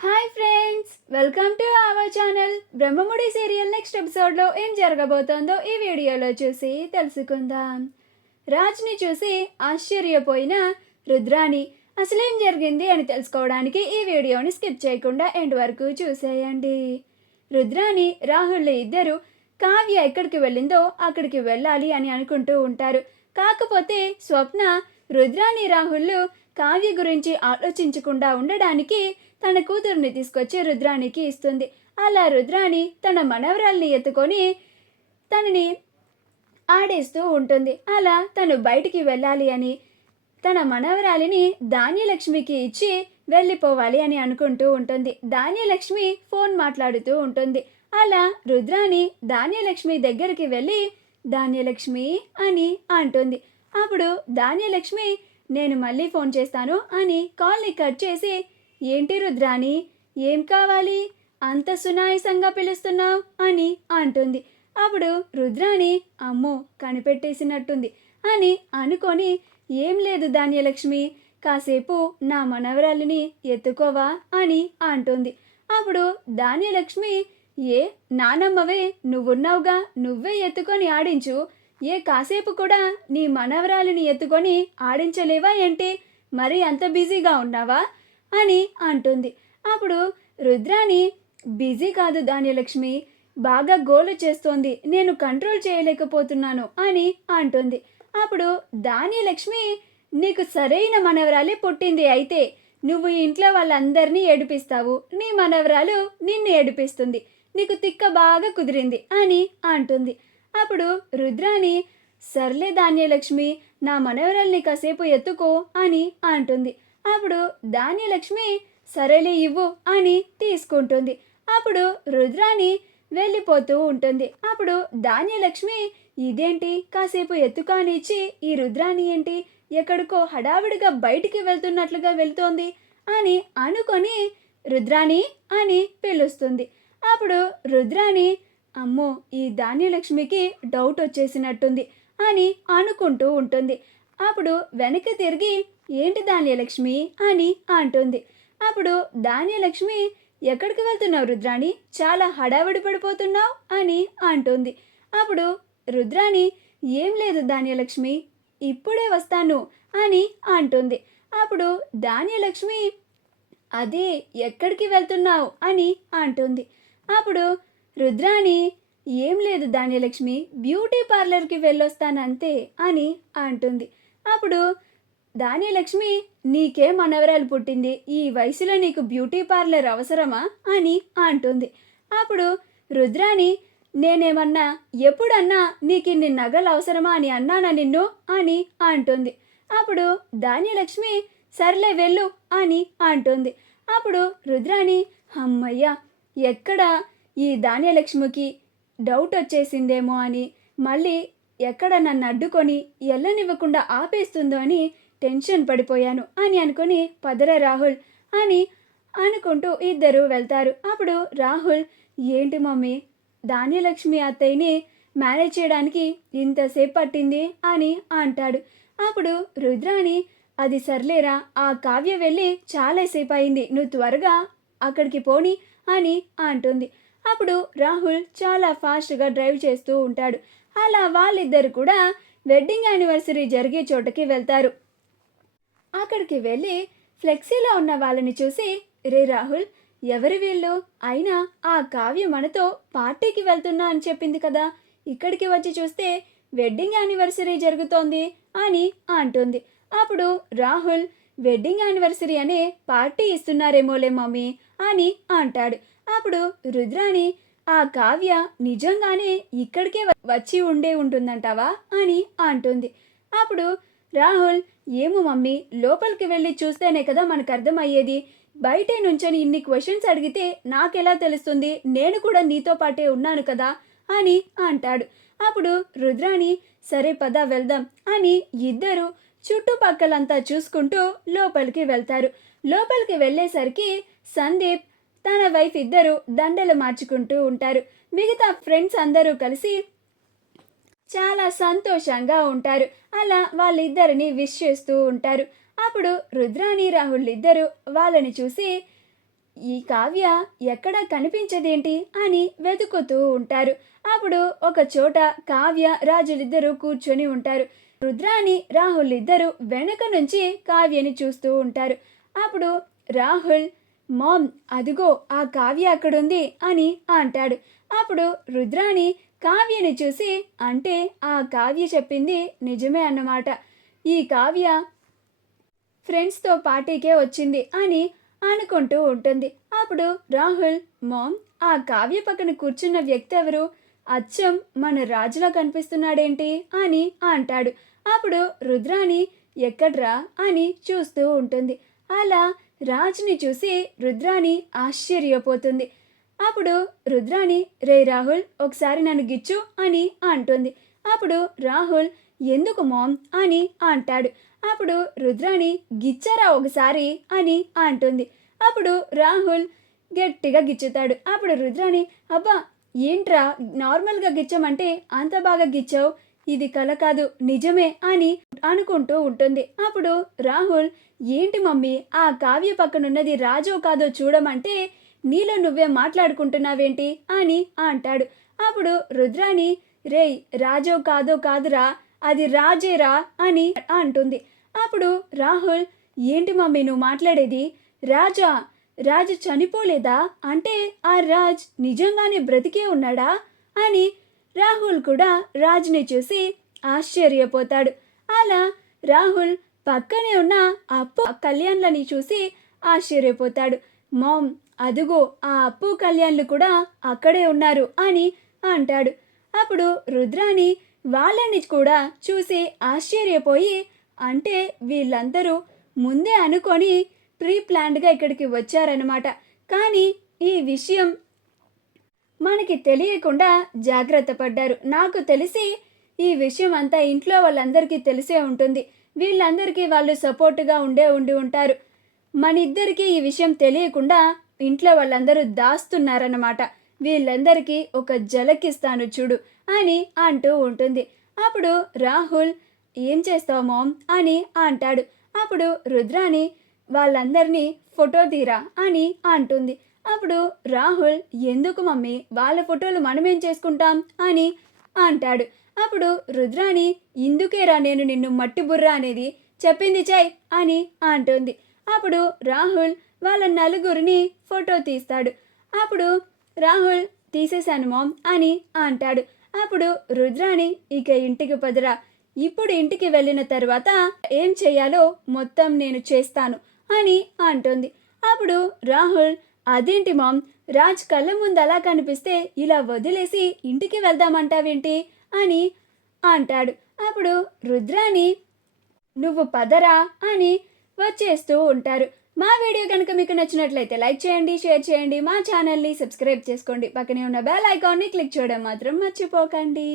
Hi friends, welcome to our channel. Brahmamudi serial next ఎపిసోడ్లో ఏం జరగబోతోందో ఈ వీడియోలో చూసి తెలుసుకుందాం. రాజ్ని చూసి ఆశ్చర్యపోయిన రుద్రాని అసలేం జరిగింది అని తెలుసుకోవడానికి ఈ వీడియోని స్కిప్ చేయకుండా ఎండ్ వరకు చూసేయండి. రుద్రాని రాహుల్ ఇద్దరు కావ్య ఎక్కడికి వెళ్ళిందో అక్కడికి వెళ్ళాలి అని అనుకుంటూ ఉంటారు. కాకపోతే స్వప్న రుద్రాని రాహుల్ కావ్య గురించి ఆలోచించకుండా ఉండడానికి తన కూతురుని తీసుకొచ్చి రుద్రానికి ఇస్తుంది. అలా రుద్రాని తన మనవరాల్ని ఎత్తుకొని తనని ఆడేస్తూ ఉంటుంది. అలా తను బయటికి వెళ్ళాలి అని తన మనవరాలిని ధాన్యలక్ష్మికి ఇచ్చి వెళ్ళిపోవాలి అని అనుకుంటూ ఉంటుంది. ధాన్యలక్ష్మి ఫోన్ మాట్లాడుతూ ఉంటుంది. అలా రుద్రాని ధాన్యలక్ష్మి దగ్గరికి వెళ్ళి ధాన్యలక్ష్మి అని అంటుంది. అప్పుడు ధాన్యలక్ష్మి నేను మళ్ళీ ఫోన్ చేస్తాను అని కాల్ని కట్ చేసి ఏంటి రుద్రాని, ఏం కావాలి, అంత సునాయసంగా పిలుస్తున్నావు అని అంటుంది. అప్పుడు రుద్రాని అమ్మో కనిపెట్టేసినట్టుంది అని అనుకొని ఏం లేదు ధాన్యలక్ష్మి, కాసేపు నా మనవరాలిని ఎత్తుకోవా అని అంటుంది. అప్పుడు ధాన్యలక్ష్మి ఏ నానమ్మవే, నువ్వున్నావుగా, నువ్వే ఎత్తుకొని ఆడించు, ఏ కాసేపు కూడా నీ మనవరాలిని ఎత్తుకొని ఆడించలేవా ఏంటి, మరి అంత బిజీగా ఉన్నావా అని అంటుంది. అప్పుడు రుద్రాని బిజీ కాదు ధాన్యలక్ష్మి, బాగా గోలు చేస్తోంది, నేను కంట్రోల్ చేయలేకపోతున్నాను అని అంటుంది. అప్పుడు ధాన్యలక్ష్మి నీకు సరైన మనవరాలే పుట్టింది, అయితే నువ్వు ఇంట్లో వాళ్ళందరినీ ఏడిపిస్తావు, నీ మనవరాలు నిన్ను ఏడిపిస్తుంది, నీకు తిక్క బాగా కుదిరింది అని అంటుంది. అప్పుడు రుద్రాని సర్లే ధాన్యలక్ష్మి, నా మనవరాల్ని కాసేపు ఎత్తుకో అని అంటుంది. అప్పుడు ధాన్యలక్ష్మి సరేలే ఇవ్వు అని తీసుకుంటుంది. అప్పుడు రుద్రాని వెళ్ళిపోతూ ఉంటుంది. అప్పుడు ధాన్యలక్ష్మి ఇదేంటి కాసేపు ఎత్తుకానిచ్చి ఈ రుద్రాని ఏంటి ఎక్కడికో హడావిడిగా బయటికి వెళ్తున్నట్లుగా వెళ్తోంది అని అనుకొని రుద్రాని అని పిలుస్తుంది. అప్పుడు రుద్రాని అమ్మో ఈ ధాన్యలక్ష్మికి డౌట్ వచ్చేసినట్టుంది అని అనుకుంటూ ఉంటుంది. అప్పుడు వెనక్కి తిరిగి ఏంటి ధాన్యలక్ష్మి అని అంటుంది. అప్పుడు ధాన్యలక్ష్మి ఎక్కడికి వెళ్తున్నావు రుద్రాని, చాలా హడావిడి పడిపోతున్నావు అని అంటుంది. అప్పుడు రుద్రాని ఏం లేదు ధాన్యలక్ష్మి, ఇప్పుడే వస్తాను అని అంటుంది. అప్పుడు ధాన్యలక్ష్మి అదే ఎక్కడికి వెళ్తున్నావు అని అంటుంది. అప్పుడు రుద్రాని ఏం లేదు ధాన్యలక్ష్మి, బ్యూటీ పార్లర్కి వెళ్ళొస్తానంతే అని అంటుంది. అప్పుడు ధాన్యలక్ష్మి నీకే మనవరాలు పుట్టింది, ఈ వయసులో నీకు బ్యూటీ పార్లర్ అవసరమా అని అంటుంది. అప్పుడు రుద్రాని నేనేమన్నా ఎప్పుడన్నా నీకు ఇన్ని నగలు అవసరమా అని అన్నానా నిన్ను అని అంటుంది. అప్పుడు ధాన్యలక్ష్మి సర్లే వెళ్ళు అని అంటుంది. అప్పుడు రుద్రాని అమ్మయ్య ఎక్కడ ఈ ధాన్యలక్ష్మికి డౌట్ వచ్చేసిందేమో అని, మళ్ళీ ఎక్కడ నన్ను అడ్డుకొని ఎల్లనివ్వకుండా ఆపేస్తుందో అని టెన్షన్ పడిపోయాను అని అనుకొని పదర రాహుల్ అని అనుకుంటూ ఇద్దరు వెళ్తారు. అప్పుడు రాహుల్ ఏంటి మమ్మీ ధాన్యలక్ష్మి అత్తయ్యని మేనేజ్ చేయడానికి ఇంతసేపు పట్టింది అని అంటాడు. అప్పుడు రుద్రాని అది సర్లేరా, ఆ కావ్య వెళ్ళి చాలాసేపు అయింది, నువ్వు త్వరగా అక్కడికి పోని అని అంటుంది. అప్పుడు రాహుల్ చాలా ఫాస్ట్గా డ్రైవ్ చేస్తూ ఉంటాడు. అలా వాళ్ళిద్దరు కూడా వెడ్డింగ్ యానివర్సరీ జరిగే చోటకి వెళ్తారు. అక్కడికి వెళ్ళి ఫ్లెక్సీలో ఉన్న వాళ్ళని చూసి రే రాహుల్ ఎవరి వీళ్ళు, అయినా ఆ కావ్య మనతో పార్టీకి వెళ్తున్నా అని చెప్పింది కదా, ఇక్కడికి వచ్చి చూస్తే వెడ్డింగ్ యానివర్సరీ జరుగుతోంది అని అంటుంది. అప్పుడు రాహుల్ వెడ్డింగ్ యానివర్సరీ అనే పార్టీ ఇస్తున్నారేమోలే మమ్మీ అని అంటాడు. అప్పుడు రుద్రాని ఆ కావ్య నిజంగానే ఇక్కడికే వచ్చి ఉంటుందంటావా అని అంటుంది. అప్పుడు రాహుల్ ఏమో మమ్మీ, లోపలికి వెళ్ళి చూస్తేనే కదా మనకు అర్థమయ్యేది, బయటే నుంచని ఇన్ని క్వశ్చన్స్ అడిగితే నాకెలా తెలుస్తుంది, నేను కూడా నీతో పాటే ఉన్నాను కదా అని అంటాడు. అప్పుడు రుద్రాని సరే పద వెళ్దాం అని ఇద్దరు చుట్టుపక్కలంతా చూసుకుంటూ లోపలికి వెళ్తారు. లోపలికి వెళ్ళేసరికి సందీప్ తన వైఫ్ ఇద్దరు దండలు మార్చుకుంటూ ఉంటారు. మిగతా ఫ్రెండ్స్ అందరూ కలిసి చాలా సంతోషంగా ఉంటారు. అలా వాళ్ళిద్దరిని విష్ చేస్తూ ఉంటారు. అప్పుడు రుద్రాని రాహుల్ ఇద్దరు వాళ్ళని చూసి ఈ కావ్య ఎక్కడా కనిపించదేంటి అని వెతుకుతూ ఉంటారు. అప్పుడు ఒక చోట కావ్య రాజులిద్దరూ కూర్చొని ఉంటారు. రుద్రాని రాహుల్ ఇద్దరు వెనక నుంచి కావ్యని చూస్తూ ఉంటారు. అప్పుడు రాహుల్, మామ్ అదిగో ఆ కావ్య అక్కడుంది అని అంటాడు. అప్పుడు రుద్రాని కావ్యని చూసి, అంటే ఆ కావ్య చెప్పింది నిజమే అన్నమాట, ఈ కావ్య ఫ్రెండ్స్తో పార్టీకే వచ్చింది అని అనుకుంటూ ఉంటుంది. అప్పుడు రాహుల్, మామ్ ఆ కావ్య పక్కన కూర్చున్న వ్యక్తి ఎవరు? అచ్చం మన రాజులా కనిపిస్తున్నాడేంటి అని అంటాడు. అప్పుడు రుద్రాని ఎక్కడ్రా అని చూస్తూ ఉంటుంది. అలా రాజుని చూసి రుద్రాని ఆశ్చర్యపోతుంది. అప్పుడు రుద్రాని, రే రాహుల్ ఒకసారి నన్ను గిచ్చు అని అంటుంది. అప్పుడు రాహుల్, ఎందుకు మామ్ అని అంటాడు. అప్పుడు రుద్రాని, గిచ్చరా ఒకసారి అని అంటుంది. అప్పుడు రాహుల్ గట్టిగా గిచ్చుతాడు. అప్పుడు రుద్రాని, అబ్బా ఏంట్రా నార్మల్గా గిచ్చమంటే అంత బాగా గిచ్చావు, ఇది కల కాదు నిజమే అని అనుకుంటూ ఉంటుంది. అప్పుడు రాహుల్, ఏంటి మమ్మీ ఆ కావ్య పక్కనున్నది రాజో కాదో చూడమంటే నీలో నువ్వే మాట్లాడుకుంటున్నావేంటి అని అంటాడు. అప్పుడు రుద్రాని, రేయ్ రాజో కాదో కాదురా, అది రాజేరా అని అంటుంది. అప్పుడు రాహుల్, ఏంటి మమ్మీ నువ్వు మాట్లాడేది? రాజా? రాజు చనిపోలేదా? అంటే ఆ రాజ్ నిజంగానే బ్రతికే ఉన్నాడా అని రాహుల్ కూడా రాజుని చూసి ఆశ్చర్యపోతాడు. అలా రాహుల్ పక్కనే ఉన్న అప్పు కళ్యాణ్లని చూసి ఆశ్చర్యపోతాడు. మామ్ అదుగో ఆ అప్పు కళ్యాణ్లు కూడా అక్కడే ఉన్నారు అని అంటాడు. అప్పుడు రుద్రాని వాళ్ళని కూడా చూసి ఆశ్చర్యపోయి, అంటే వీళ్ళందరూ ముందే అనుకొని ప్రీ ప్లాన్డ్గా ఇక్కడికి వచ్చారనమాట. కానీ ఈ విషయం మనకి తెలియకుండా జాగ్రత్త పడ్డారు. నాకు తెలిసి ఈ విషయం అంతా ఇంట్లో వాళ్ళందరికీ తెలిసే ఉంటుంది. వీళ్ళందరికీ వాళ్ళు సపోర్టుగా ఉండి ఉంటారు. మన ఇద్దరికీ ఈ విషయం తెలియకుండా ఇంట్లో వాళ్ళందరూ దాస్తున్నారన్నమాట. వీళ్ళందరికీ ఒక జలకిస్తాను చూడు అని అంటూ ఉంటుంది. అప్పుడు రాహుల్, ఏం చేస్తావు మామ్ అని అంటాడు. అప్పుడు రుద్రాని, వాళ్ళందరినీ ఫోటో తీరా అని అంటుంది. అప్పుడు రాహుల్, ఎందుకు మమ్మీ వాళ్ళ ఫోటోలు మనమేం చేసుకుంటాం అని అంటాడు. అప్పుడు రుద్రాని, ఇందుకేరా నేను నిన్ను మట్టి బుర్ర అనేది, చెప్పింది చెయ్ అని అంటుంది. అప్పుడు రాహుల్ వాళ్ళ నలుగురిని ఫోటో తీస్తాడు. అప్పుడు రాహుల్, తీసేశాను మామ్ అని అంటాడు. అప్పుడు రుద్రాని, ఇక ఇంటికి పదరా, ఇప్పుడు ఇంటికి వెళ్ళిన తర్వాత ఏం చేయాలో మొత్తం నేను చేస్తాను అని అంటుంది. అప్పుడు రాహుల్, అదేంటి మామ్ రాజ్ కళ్ళ ముందు అలా కనిపిస్తే ఇలా వదిలేసి ఇంటికి వెళ్దామంటావేంటి అని అంటాడు. అప్పుడు రుద్రాని, నువ్వు పదరా అని వచ్చేస్తూ ఉంటారు. మా వీడియో కనుక మీకు నచ్చినట్లయితే లైక్ చేయండి, షేర్ చేయండి, మా ఛానల్ని సబ్స్క్రైబ్ చేసుకోండి, పక్కనే ఉన్న బెల్ ఐకాన్ని క్లిక్ చేయడం మాత్రం మర్చిపోకండి.